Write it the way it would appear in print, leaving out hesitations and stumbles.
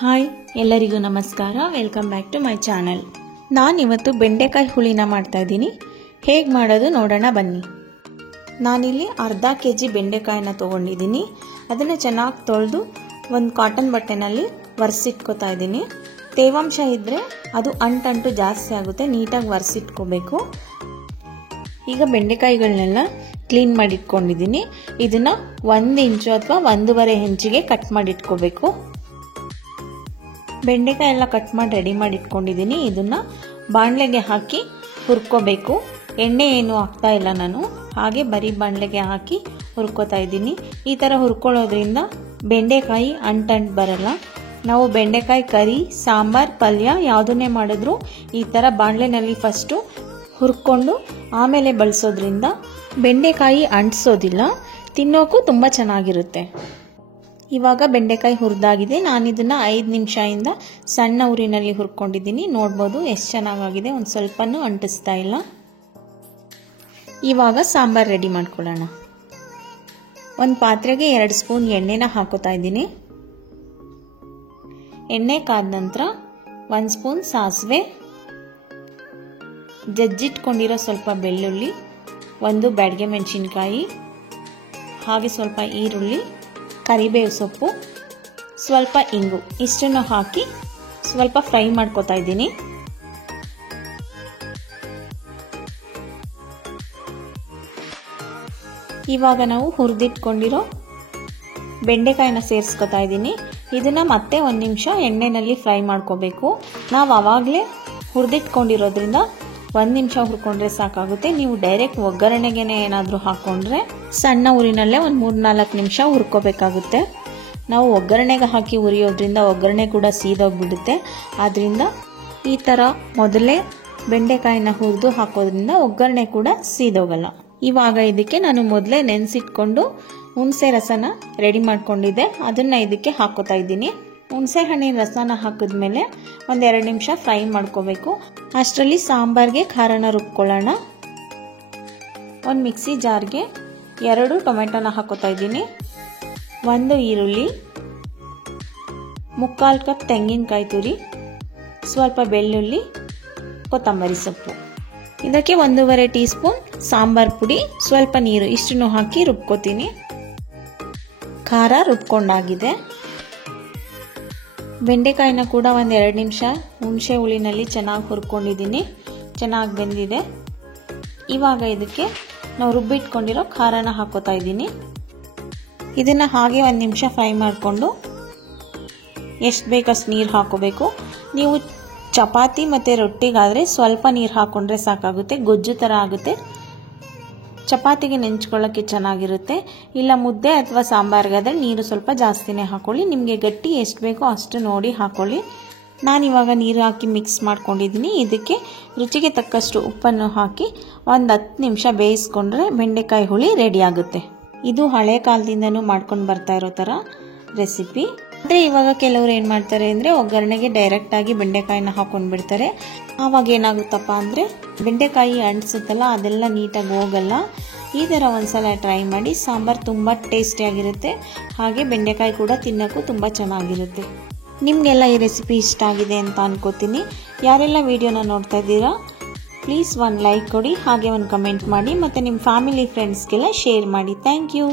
Hi ಎಲ್ಲರಿಗೂ ನಮಸ್ಕಾರ. Welcome back to my channel. ನಾನಿವತ್ತು ಬೆಂಡೆಕಾಯಿ ಹುಳಿನ ಮಾಡ್ತಾ ಇದ್ದೀನಿ. ಹೇಗೆ ಮಾಡೋದು ನೋಡೋಣ ಬನ್ನಿ. ನಾನಿಲ್ಲಿ ಅರ್ಧ ಕೆಜಿ ಬೆಂಡೆಕಾಯಿನ ತೊಗೊಂಡಿದ್ದೀನಿ. ಅದನ್ನು ಚೆನ್ನಾಗಿ ತೊಳೆದು ಒಂದು ಕಾಟನ್ ಬಟ್ಟೆನಲ್ಲಿ ಒರೆಸಿಟ್ಕೋತಾ ಇದ್ದೀನಿ. ತೇವಾಂಶ ಇದ್ದರೆ ಅದು ಅಂಟು ಜಾಸ್ತಿ ಆಗುತ್ತೆ, ನೀಟಾಗಿ ಒರೆಸಿಟ್ಕೋಬೇಕು. ಈಗ ಬೆಂಡೆಕಾಯಿಗಳನ್ನೆಲ್ಲ ಕ್ಲೀನ್ ಮಾಡಿಟ್ಕೊಂಡಿದ್ದೀನಿ. ಇದನ್ನು 1 ಇಂಚು ಅಥವಾ 1.5 ಇಂಚಿಗೆ ಕಟ್ ಮಾಡಿಟ್ಕೋಬೇಕು. ಬೆಂಡೆಕಾಯಿ ಎಲ್ಲ ಕಟ್ ಮಾಡಿ ರೆಡಿ ಮಾಡಿ ಇಟ್ಕೊಂಡಿದ್ದೀನಿ. ಇದನ್ನು ಬಾಣಲೆಗೆ ಹಾಕಿ ಹುರ್ಕೋಬೇಕು. ಎಣ್ಣೆ ಏನು ಹಾಕ್ತಾ ಇಲ್ಲ ನಾನು, ಹಾಗೆ ಬರೀ ಬಾಣಲೆಗೆ ಹಾಕಿ ಹುರ್ಕೋತಾ ಇದ್ದೀನಿ. ಈ ಥರ ಹುರ್ಕೊಳ್ಳೋದ್ರಿಂದ ಬೆಂಡೆಕಾಯಿ ಅಂಟು ಬರಲ್ಲ. ನಾವು ಬೆಂಡೆಕಾಯಿ ಕರಿ, ಸಾಂಬಾರ್, ಪಲ್ಯ ಯಾವುದನ್ನೇ ಮಾಡಿದ್ರೂ ಈ ಥರ ಬಾಣಲೆನಲ್ಲಿ ಫಸ್ಟು ಹುರ್ಕೊಂಡು ಆಮೇಲೆ ಬಳಸೋದ್ರಿಂದ ಬೆಂಡೆಕಾಯಿ ಅಂಟಿಸೋದಿಲ್ಲ, ತಿನ್ನೋಕ್ಕೂ ತುಂಬ ಚೆನ್ನಾಗಿರುತ್ತೆ. ಇವಾಗ ಬೆಂಡೆಕಾಯಿ ಹುರಿದಾಗಿದೆ. ನಾನಿದನ್ನು 5 ನಿಮಿಷದಿಂದ ಸಣ್ಣ ಉರಿನಲ್ಲಿ ಹುರ್ಕೊಂಡಿದ್ದೀನಿ. ನೋಡ್ಬೋದು ಎಷ್ಟು ಚೆನ್ನಾಗಾಗಿದೆ, ಒಂದು ಸ್ವಲ್ಪನೂ ಅಂಟಿಸ್ತಾ ಇಲ್ಲ. ಇವಾಗ ಸಾಂಬಾರು ರೆಡಿ ಮಾಡ್ಕೊಳ್ಳೋಣ. ಒಂದು ಪಾತ್ರೆಗೆ 2 ಸ್ಪೂನ್ ಎಣ್ಣೆನ ಹಾಕೋತಾ ಇದ್ದೀನಿ. ಎಣ್ಣೆ ಕಾದ ನಂತರ 1 ಸ್ಪೂನ್ ಸಾಸಿವೆ, ಜಜ್ಜಿಟ್ಕೊಂಡಿರೋ ಸ್ವಲ್ಪ ಬೆಳ್ಳುಳ್ಳಿ, 1 ಬ್ಯಾಡಗೆ ಮೆಣಸಿನ್ಕಾಯಿ, ಹಾಗೆ ಸ್ವಲ್ಪ ಈರುಳ್ಳಿ, ಕರಿಬೇವು ಸೊಪ್ಪು, ಸ್ವಲ್ಪ ಇಂಗು, ಇಷ್ಟನ್ನು ಹಾಕಿ ಸ್ವಲ್ಪ ಫ್ರೈ ಮಾಡ್ಕೊತಾ ಇದ್ದೀನಿ. ಇವಾಗ ನಾವು ಹುರಿದಿಟ್ಕೊಂಡಿರೋ ಬೆಂಡೆಕಾಯಿನ ಸೇರಿಸ್ಕೊತಾ ಇದ್ದೀನಿ. ಇದನ್ನು ಮತ್ತೆ 1 ನಿಮಿಷ ಎಣ್ಣೆನಲ್ಲಿ ಫ್ರೈ ಮಾಡ್ಕೋಬೇಕು. ನಾವು ಆವಾಗಲೇ ಹುರಿದಿಟ್ಕೊಂಡಿರೋದ್ರಿಂದ 1 ನಿಮಿಷ ಹುರ್ಕೊಂಡ್ರೆ ಸಾಕಾಗುತ್ತೆ. ನೀವು ಡೈರೆಕ್ಟ್ ಒಗ್ಗರಣೆಗೆ ಏನಾದರೂ ಹಾಕ್ಕೊಂಡ್ರೆ ಸಣ್ಣ ಉರಿನಲ್ಲೇ ಒಂದು 3-4 ನಿಮಿಷ ಹುರ್ಕೋಬೇಕಾಗುತ್ತೆ. ನಾವು ಒಗ್ಗರಣೆಗೆ ಹಾಕಿ ಹುರಿಯೋದ್ರಿಂದ ಒಗ್ಗರಣೆ ಕೂಡ ಸೀದೋಗ್ಬಿಡುತ್ತೆ. ಆದ್ದರಿಂದ ಈ ಥರ ಮೊದಲೇ ಬೆಂಡೆಕಾಯಿನ ಹುರಿದು ಹಾಕೋದ್ರಿಂದ ಒಗ್ಗರಣೆ ಕೂಡ ಸೀದೋಗಲ್ಲ. ಇವಾಗ ಇದಕ್ಕೆ ನಾನು ಮೊದಲೇ ನೆನೆಸಿಟ್ಕೊಂಡು ಹುಣಸೆ ರಸನ ರೆಡಿ ಮಾಡ್ಕೊಂಡಿದ್ದೆ, ಅದನ್ನು ಇದಕ್ಕೆ ಹಾಕೋತಾ ಇದ್ದೀನಿ. ಹುಣಸೆ ಹಣ್ಣಿನ ರಸನ ಹಾಕಿದ್ಮೇಲೆ 1-2 ನಿಮಿಷ ಫ್ರೈ ಮಾಡ್ಕೋಬೇಕು. ಅಷ್ಟರಲ್ಲಿ ಸಾಂಬಾರ್ಗೆ ಖಾರನ ರುಬ್ಕೊಳ್ಳೋಣ. ಒಂದು ಮಿಕ್ಸಿ ಜಾರ್ಗೆ 2 ಟೊಮೆಟೊನ ಹಾಕೋತಾ ಇದ್ದೀನಿ, 1 ಈರುಳ್ಳಿ, 3/4 ಕಪ್ ತೆಂಗಿನಕಾಯಿ ತುರಿ, ಸ್ವಲ್ಪ ಬೆಳ್ಳುಳ್ಳಿ, ಕೊತ್ತಂಬರಿ ಸೊಪ್ಪು. ಇದಕ್ಕೆ 1.5 ಟೀ ಸ್ಪೂನ್ ಸಾಂಬಾರ್ ಪುಡಿ, ಸ್ವಲ್ಪ ನೀರು, ಇಷ್ಟನ್ನು ಹಾಕಿ ರುಬ್ಕೋತೀನಿ. ಖಾರ ರುಬ್ಕೊಂಡಾಗಿದೆ. ಬೆಂಡೆಕಾಯಿನ ಕೂಡ 1-2 ನಿಮಿಷ ಹುಣಸೆ ಹುಳಿನಲ್ಲಿ ಚೆನ್ನಾಗಿ ಹುರ್ಕೊಂಡಿದ್ದೀನಿ, ಚೆನ್ನಾಗಿ ಬೆಂದಿದೆ. ಇವಾಗ ಇದಕ್ಕೆ ನಾವು ರುಬ್ಬಿಟ್ಕೊಂಡಿರೋ ಖಾರನ ಹಾಕೋತಾ ಇದ್ದೀನಿ. ಇದನ್ನು ಹಾಗೆ 1 ನಿಮಿಷ ಫ್ರೈ ಮಾಡಿಕೊಂಡು ಎಷ್ಟು ಬೇಕಷ್ಟು ನೀರು ಹಾಕೋಬೇಕು. ನೀವು ಚಪಾತಿ ಮತ್ತು ರೊಟ್ಟಿಗಾದರೆ ಸ್ವಲ್ಪ ನೀರು ಹಾಕ್ಕೊಂಡ್ರೆ ಸಾಕಾಗುತ್ತೆ, ಗೊಜ್ಜು ಥರ ಆಗುತ್ತೆ. ಚಪಾತಿಗೆ ನೆಂಚ್ಕೊಳ್ಳೋಕ್ಕೆ ಚೆನ್ನಾಗಿರುತ್ತೆ. ಇಲ್ಲ ಮುದ್ದೆ ಅಥವಾ ಸಾಂಬಾರಿಗಾದರೆ ನೀರು ಸ್ವಲ್ಪ ಜಾಸ್ತಿನೇ ಹಾಕ್ಕೊಳ್ಳಿ. ನಿಮಗೆ ಗಟ್ಟಿ ಎಷ್ಟು ಬೇಕೋ ಅಷ್ಟು ನೋಡಿ ಹಾಕ್ಕೊಳ್ಳಿ. ನಾನಿವಾಗ ನೀರು ಹಾಕಿ ಮಿಕ್ಸ್ ಮಾಡ್ಕೊಂಡಿದ್ದೀನಿ. ಇದಕ್ಕೆ ರುಚಿಗೆ ತಕ್ಕಷ್ಟು ಉಪ್ಪನ್ನು ಹಾಕಿ ಒಂದು 10 ನಿಮಿಷ ಬೇಯಿಸ್ಕೊಂಡ್ರೆ ಬೆಂಡೆಕಾಯಿ ಹುಳಿ ರೆಡಿ ಆಗುತ್ತೆ. ಇದು ಹಳೆ ಕಾಲದಿಂದನೂ ಮಾಡ್ಕೊಂಡು ಬರ್ತಾ ಇರೋ ಥರ ರೆಸಿಪಿ. ಆದರೆ ಇವಾಗ ಕೆಲವರು ಏನು ಮಾಡ್ತಾರೆ ಅಂದರೆ ಒಗ್ಗರಣೆಗೆ ಡೈರೆಕ್ಟಾಗಿ ಬೆಂಡೆಕಾಯಿನ ಹಾಕ್ಕೊಂಡು ಬಿಡ್ತಾರೆ. ಆವಾಗ ಏನಾಗುತ್ತಪ್ಪ ಅಂದರೆ ಬೆಂಡೆಕಾಯಿ ಅಂಟಿಸುತ್ತಲ್ಲ, ಅದೆಲ್ಲ ನೀಟಾಗಿ ಹೋಗಲ್ಲ. ಈ ಥರ ಒಂದ್ಸಲ ಟ್ರೈ ಮಾಡಿ. ಸಾಂಬಾರು ತುಂಬ ಟೇಸ್ಟಿಯಾಗಿರುತ್ತೆ, ಹಾಗೆ ಬೆಂಡೆಕಾಯಿ ಕೂಡ ತಿನ್ನೋಕ್ಕೂ ತುಂಬ ಚೆನ್ನಾಗಿರುತ್ತೆ. ನಿಮಗೆಲ್ಲ ಈ ರೆಸಿಪಿ ಇಷ್ಟ ಆಗಿದೆ ಅಂತ ಅನ್ಕೋತೀನಿ. ಯಾರೆಲ್ಲ ವಿಡಿಯೋನ ನೋಡ್ತಾ ಇದ್ದೀರಾ ಪ್ಲೀಸ್ ಒಂದು ಲೈಕ್ ಕೊಡಿ, ಹಾಗೆ ಒಂದು ಕಮೆಂಟ್ ಮಾಡಿ, ಮತ್ತು ನಿಮ್ಮ ಫ್ಯಾಮಿಲಿ ಫ್ರೆಂಡ್ಸ್ಗೆಲ್ಲ ಶೇರ್ ಮಾಡಿ. Thank you.